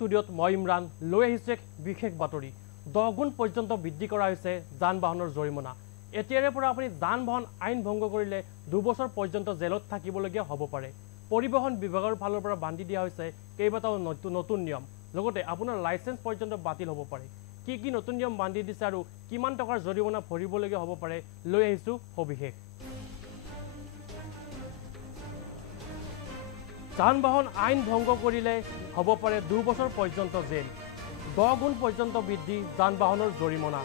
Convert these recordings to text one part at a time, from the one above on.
ষ্টুডিঅ'ত মই ইমৰান লৈ আহিছে বিশেষ বাতৰি 10 গুণ পৰ্যন্ত বৃদ্ধি কৰা হৈছে যান-বাহনৰ জৰিমনা এতিয়াৰে পৰা আপুনি যান-বাহন আইন ভংগ কৰিলে 2 বছৰ পৰ্যন্ত জেলত থাকিবলগীয়া হ'ব পাৰে পৰিবহণ বিভাগৰ ফালৰ পৰা বান্ধি দিয়া হৈছে কেইবাটাও নতুন নিয়ম লগতে আপোনাৰ লাইসেন্স পৰ্যন্ত বাতিল হ'ব পাৰে কি নতুন নিয়ম বান্ধি দিছে আৰু কিমান টকাৰ জৰিমনা ভৰিবলগীয়া হ'ব পাৰে লৈ আহিছো সবিশেষ যান-বাহন আইন ভংগ কৰিলে হ'ব পাৰে 2 বছৰ পৰ্যন্ত জেল 10 গুণ পৰ্যন্ত বৃদ্ধি যান-বাহনৰ জৰিমনা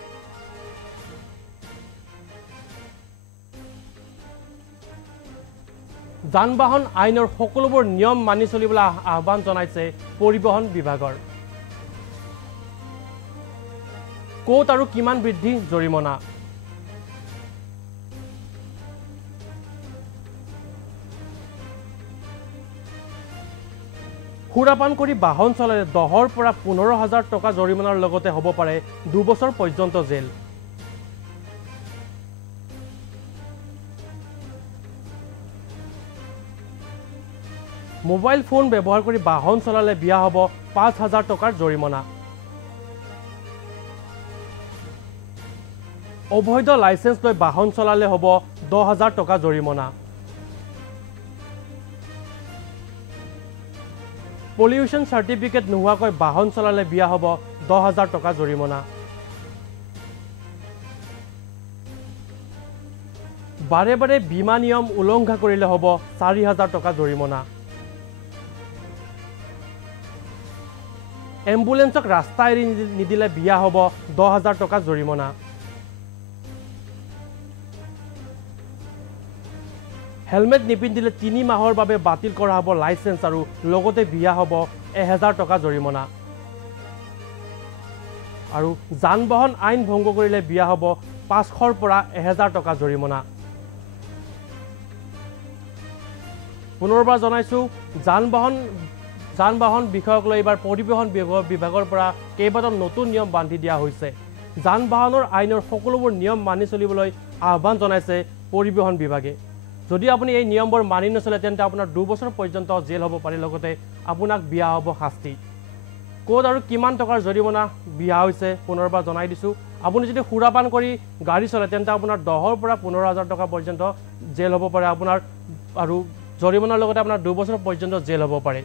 যান-বাহন আইনৰ সকলোবোৰ নিয়ম মানি চলিবলৈ আহ্বান জনাইছে পৰিবহণ বিভাগৰ কোট আৰু কিমান বৃদ্ধি জৰিমনা সুৰাপান কৰি বাহন চলালে 10ৰ পৰা 15,000 টকা জৰিমনাৰ লগতে হ'ব পাৰে 2 বছৰ পৰ্যন্ত জেল মোবাইল ফোন ব্যৱহাৰ কৰি বাহন চলালে বিয়া হ'ব 5,000 টকাৰ জৰিমনা অবৈধ লাইসেন্স লৈ বাহন চলালে হ'ব 10,000 টকা জৰিমনা পলিউশন সাৰ্টিফিকেট নোহোৱাকৈ বাহন চলালে বিয়া হ'ব 10,000 টকা জৰিমনা বাৰে বাৰে বীমা নিয়ম উলংঘা কৰিলে হ'ব 4,000 টকা জৰিমনা এম্বুলেন্সক ৰাস্তা এৰি নিদিলে বিয়া হ'ব 10,000 টকা জৰিমনা হেলমেট নিপিন্ধিলে 3 মাহৰ বাবে বাতিল কৰা হ'ব লাইসেন্স আৰু লগতে বিয়া হ'ব 1,000 টকা জৰিমনা আৰু যান-বাহন আইন ভংগ কৰিলে বিয়া হ'ব 500ৰ পৰা 1,000 টকা জৰিমনা পুনৰবাৰ জনাইছো যান-বাহন বিষয়ক লৈ এবাৰ পৰিবহণ বিভাগৰ পৰা কেইবাটাও নতুন নিয়ম বান্ধি দিয়া হৈছে যান-বাহনৰ আইনৰ সকলোবোৰ নিয়ম মানি চলিবলৈ আহ্বান জনাইছে পৰিবহণ বিভাগে যদি আপুনি এই নিয়মবোৰ মানি নচলে তেন্তে আপোনাৰ 2 বছৰ পৰ্যন্ত জেল হ'ব পাৰে লগতে আপোনাক বিয়া হ'ব শাস্তি কোড আৰু কিমান টকাৰ জৰিমনা বিয়া হৈছে পুনৰবাৰ জনাই দিছো আপুনি যদি সুৰাপান কৰি গাড়ী চলে তেন্তে আপোনাৰ 10ৰ পৰা 15,000 টকা পৰ্যন্ত জেল হ'ব পাৰে আপোনাৰ আৰু জৰিমনাৰ লগতে আপোনাৰ 2 বছৰ পৰ্যন্ত জেল হ'ব পাৰে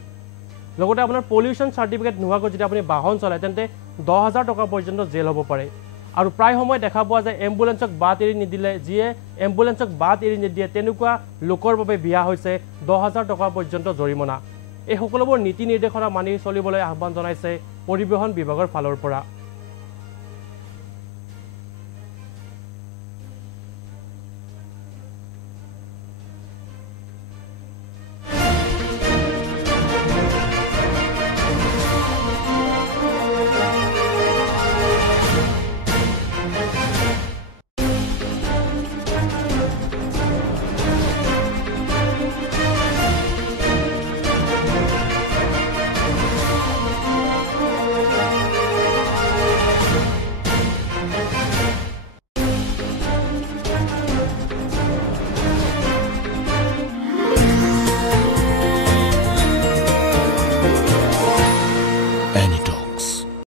লগতে আপোনাৰ পলিউশন সাৰ্টিফিকেট নোহোৱাকৈ যদি আপুনি বাহন চলায় তেন্তে 10,000 টকা পৰ্যন্ত জেল হ'ব পাৰে আৰু প্ৰায় সময় দেখা পোৱা যায় এম্বুলেন্সক বাট এৰি নিদিলে যিয়ে এম্বুলেন্সক বাট এৰি নিদিয়ে তেনেকুৱা লোকৰ বাবে বিয়া হৈছে 10,000 টকা পৰ্যন্ত জৰিমনা এই সকলোবোৰ নীতি নিৰ্দেশনা মানি চলিবলৈ আহ্বান জনাইছে পৰিবহণ বিভাগৰ ফালৰ পৰা